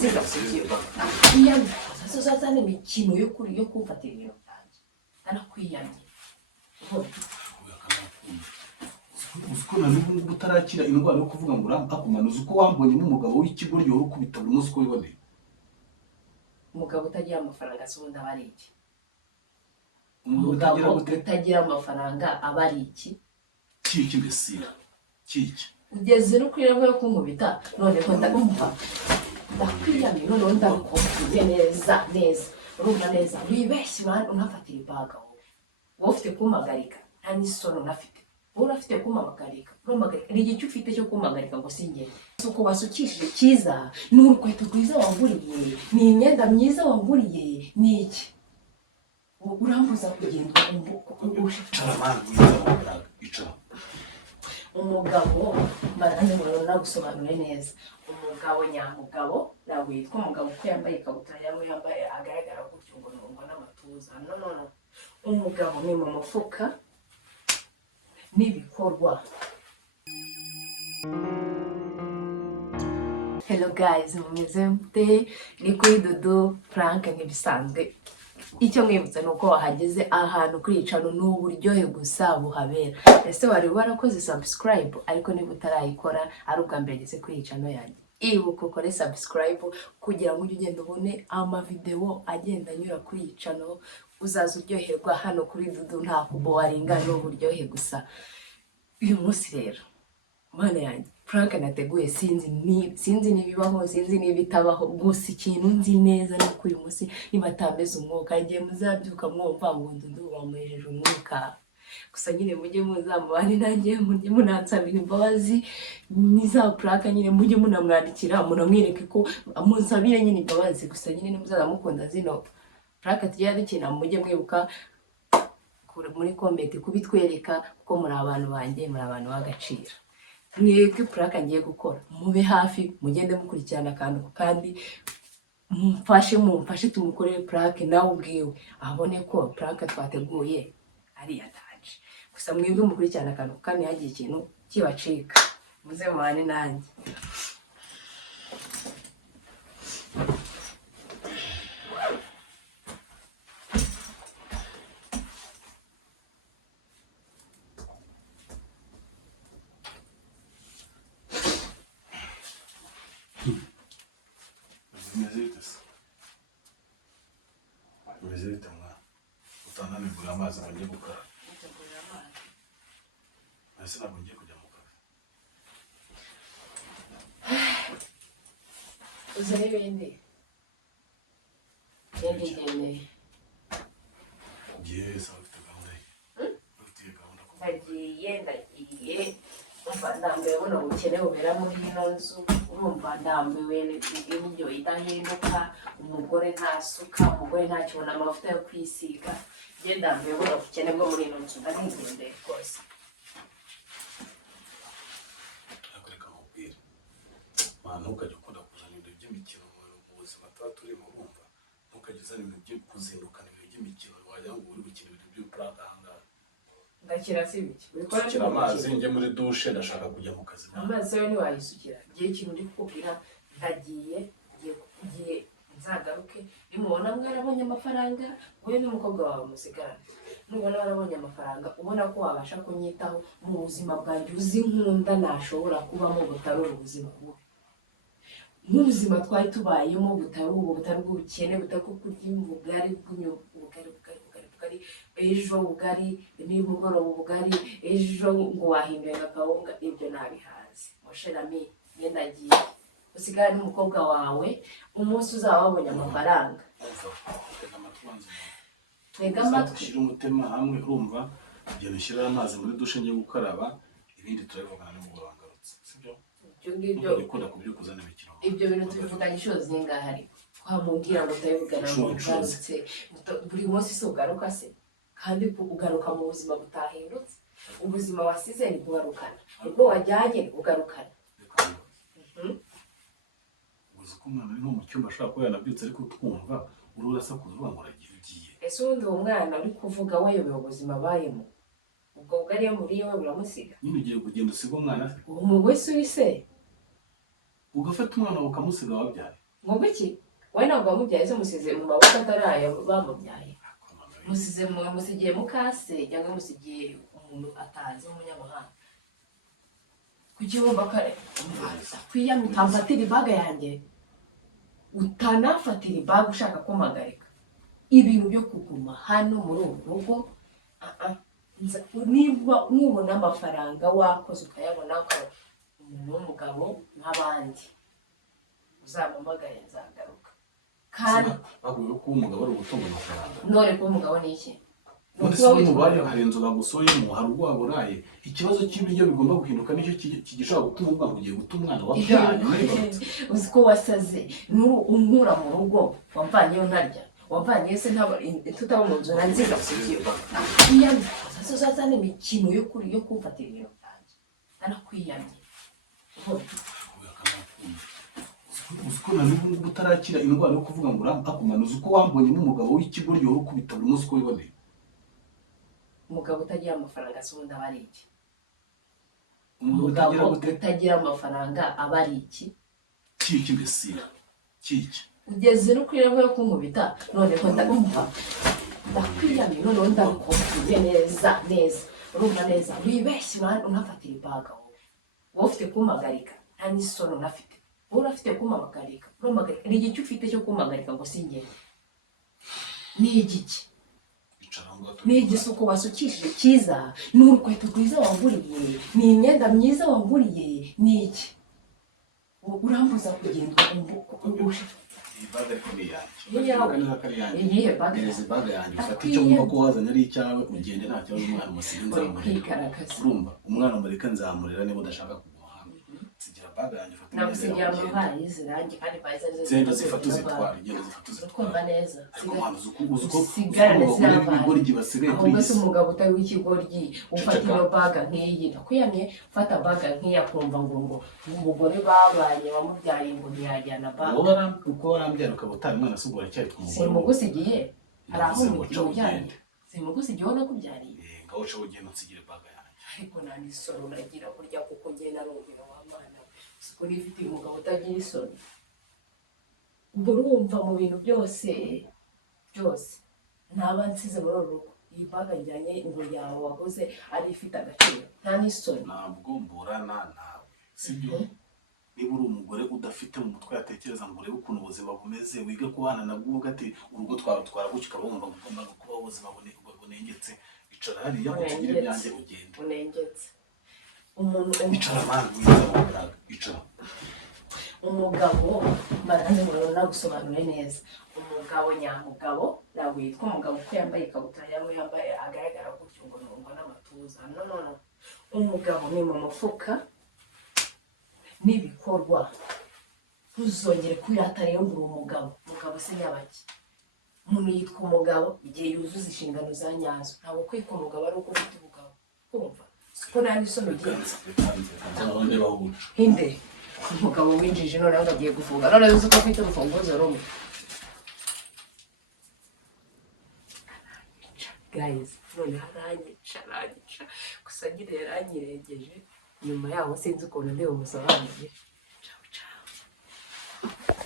nziza sikirwa iyamye sasa ni mikino yo kumfatira ibintu byanjye anakwiyamye uko n'ubu utarakira indwara yo kuvuga ngo urakumanuza uko wambonyemo umugabo w'ikigoryi wari ukubita buri munsi uko wiboneye. Umugabo utagira amafaranga se ubundi aba ari iki? Umugabo utagira amafaranga aba ari iki? Kiki mbesira kiki ugeze no kwireba yo kunkubita none ko ndagumva ndakwiyamye none ndakuvuye neza urumva neza wibeshye abantu unafatira ibaga wowe ufite kumagarika nta n'isoro unafite wowe urafite kumagarika ni igihe ufite cyo kumagarika ngo singe uko basukishije cyiza ni urukweto rwiza wanguriye ni imyenda myiza wanguriye ni iki urambuza kugenda icara umugabo maranye murona gusobanura neza umugabo nyamugabo nawe yitwa umugabo ko yambaye ikabutura yambaye agaragara gutyo ngo nungo n'amatuza no umugabo ni mu mufuka n'ibikorwa. Hello guys, mumeze mute? Ni kuri Dudu Frank nk'ibisanzwe. Icyo mwibutsa nuko wahageze ahantu kuri icano n'uburyohe gusa buhabera. Ese wari warakoze subscribe ariko niba utarayikora ari ubwa mbere ngeze kuri icano yanjye. Ibuka ukore subscribe kugira ngo ugende ubone ama video agenda anyura kuri icano uzaza uryoherwa hano kuri Dudu nta kubo waringa n'uburyohe gusa. Uyu munsi rero mana yanjye Frank nateguye sinzi nibibaho sinzi nibitabaho gusa ikintu nzi neza nuko uyu munsi nibatameze umwuka igihe muzabyuka mwumva ngo Dudu bamuhejeje umwuka gusa nyine mujye muzamubane nanjye mujye munansabira imbabazi niza Frank nyine mujye munamwandikira munamwereke ko munsabire nyine imbabazi gusa nyine nimuzaza mukunda zino Frank tugiye dukina mujye mwibuka muri comment kubitwereka kuko muri abantu banjye muri abantu bagacira mwebwe Frank ngiye gukora mube hafi mugende mukurikirana kandi mumfashe tumukorere Frank nawe ubwiwe abone ko Frank twateguye ari yataje gusa mwebwe mukurikirana kandi yagiye ikintu kibacika muze mubane nanjye. Mezete mwa utananigura amazi bagiye gukara ese ntabwo ngiye kujya mu kazi uzane ibindi yagiye yes afite gahunda ndagiye umva ndambiwe buno bukene bubera muri ino nzu urumva ndambiwe n'ibyo idahinduka umugore ntasuka umugore ntakibona amavuta yo kwisiga njye ndambiwe buno bukene bwo muri ino nzu ndahigendeye rwose. akoreka mubwira mwana ukajya ukunda kuzana ibintu by'imikino mu buzima tuba turimo bumva ntukajya uzana ibintu byo kuzindukana ibintu by'imikino wagira ngo uri gukina ibintu by'uburanga ahangaha ndakira si biki sukira amazi njye muri douche ndashaka kujya mu kazi amazi yo ntiwayisukira igihe ikintu ndi kukubwira ndagiye nzagaruke nimubona mwarabonye amafaranga wowe n'umukobwa wawe musigara nubona warabonye amafaranga ubona ko wabasha kunyitaho mu buzima bwanjye uzi nkunda nashobora kubamo butari ubuzima bubi n'ubuzima twari tubayemo butari ubukene butari kurya ubugari ubugari ejo ubugari nimugoroba ubugari ejo ngo wahimbira akawunga ibyo nabihaze musherami yendagiye usigara n'umukobwa wawe umunsi uzaba wabonye amafaranga twega amatwi ushyira umutima hamwe urumva igihe ushyira amazi muri douche ngiye gukaraba ibindi turabivugana nimugoroba ngarutse sibyo ibyo bintu tubivuganye inshuro zingahe ariko twamubwira ngo utabivugana ngo ugarutse buri munsi si ugaruka se kandi ugaruka mu buzima butahindutse ubuzima wasize ni kugarukana ubwo wajyanye ugarukana uzi ko umwana uri nko mu cyumba ashobora kuba yanabyutse ariko twumva ururasakuza uvuga ngo aragira ugiye ese ubundi uwo mwana uri kuvuga wayobewe ubuzima abayemo ubwo bwari yamuriye we buramusiga nyine ugiye kugenda usiga umwana se uwo wese uri se ugafata umwana ukamusiga wabyaye ngo iki wowe ntabwo wamubyaye se musize mu maboko atari ayo bamubyaye musigiye mukase cyangwa musigiye umuntu atazi w'umunyamahanga kuki wumva kare kwiyamye utamfatira ibaga yanjye utanafatira ibaga ushaka kumpagarika ibintu byo kuguma hano muri uru rugo niba nubona amafaranga wakoze ukayabona ko umuntu w'umugabo nk'abandi uzampamagaye nzagaruka kandi bavuga ko umugabo ari ugutunga amafaranga none kuba umugabo ni iki none se umubare hari inzu bagusoyemo hari urwabo uraye ikibazo cy'ibiryo bigomba guhinduka nicyo kigishobora gutuma umwana ugiye guta umwana wabyaye uzi ko wasaze unkura mu rugo wamvanyeyo ntarya wamvanyeyo se tutaba mu nzu nanziga kugirwa nakwiyamye uzazana imikino yo kumfatira ibintu byanjye nanakwiyamye uzi ko na n'ubu ngubu utarakira indwara yo kuvuga ngo urampakumana uzi ko wambonyemo umugabo w'ikigoryi wari ukubita buri munsi uko wiboneye umugabo utagira amafaranga se ubundi aba ari iki umugabo utagira amafaranga aba ari iki kiki mbesira kiki ugeze no kuri level yo kunkubita noneho ndumva ndakwiyamye noneho ndakubwiye neza urumva neza wibeshye unafatira ibaga wowe ufite kumpagarika nta n'isoni unafite wowe urafite kumpagarika ni igiki ufite cyo kumpagarika ngo singere ni igiki ni igisuko wasukishije cyiza ni urukweto rwiza wanguriye ni imyenda myiza wanguriye ni iki urambuza kugenda ibaga ariko ni iyihe baga izi baga yanjye ufata icyo wumva ko wazanye ari icyawe ugende nta kibazo umwana umusiga nzamurera urumva umwana mureka nzamurera niba udashaka kuguma hano sigira baga yanjye ufata nagusigira amabaye zirangi kandi bayiza zenda zifata uzitwara igenda zifata uzitwara twumva neza ariko mwana uzi ko sigara ibigoryi basigaye kuri ahubwo se umugabo utari w'ikigoryi ufata iyo baga nk'iyi nakwiyamye ufata baga nk'iya kumva ngo umugore babanye wamubyaye ngo ntiyajyana baga wowe uko warambyara ukaba utari umwana se ubwo uracyari ku mugore simugusigiye hari aho umutima ujyanye simugusigiye ubona ko ubyariye ngaho uca ugenda unsigire baga yanjye ariko nta n'isoni uragira burya kuko njye narumvira wa mwana siko nifitiye umugabo utagira isoni ubwo urumva mu bintu byose ntaba nsize muri uru rugo iyi baga njyanye ngo yawe waguze ari ifite agaciro nta n'isoni ntabwo mburana nawe sibyo niba uri umugore udafite mu mutwe yatekereza ngo urebe ukuntu ubuzima bumeze wige kubana nabwo uvuga ati urugo twarutwara gutyo ukaba wumva ugomba kuba ubuzima bunengetse icara hariya ukigire ibyanjye ugende unengetse icara mani wiza icara umugabo maranze ngo nagusobanure neza umugabo nyamugabo ntabwo yitwa umugabo ko yambaye ikabutura cyangwa yambaye agaragara gutyo ngo numva n'amatuza no umugabo ni mu mufuka n'ibikorwa ntuzongere kwirata rero ngo uri umugabo se nyabaki umuntu yitwa umugabo igihe yuzuza inshingano za nyazo ntabwo kwitwa umugabo ari uko ufite umugabo kumva ko nta n'isoni ugenza hinde umugabo winjije noneho ngo agiye gufunga none uzi ko afite urufunguzo rumwe guys noneho aranyica gusa nyine yaranyirengeje nyuma yaho sinzi ukuntu ndi bumusobanurire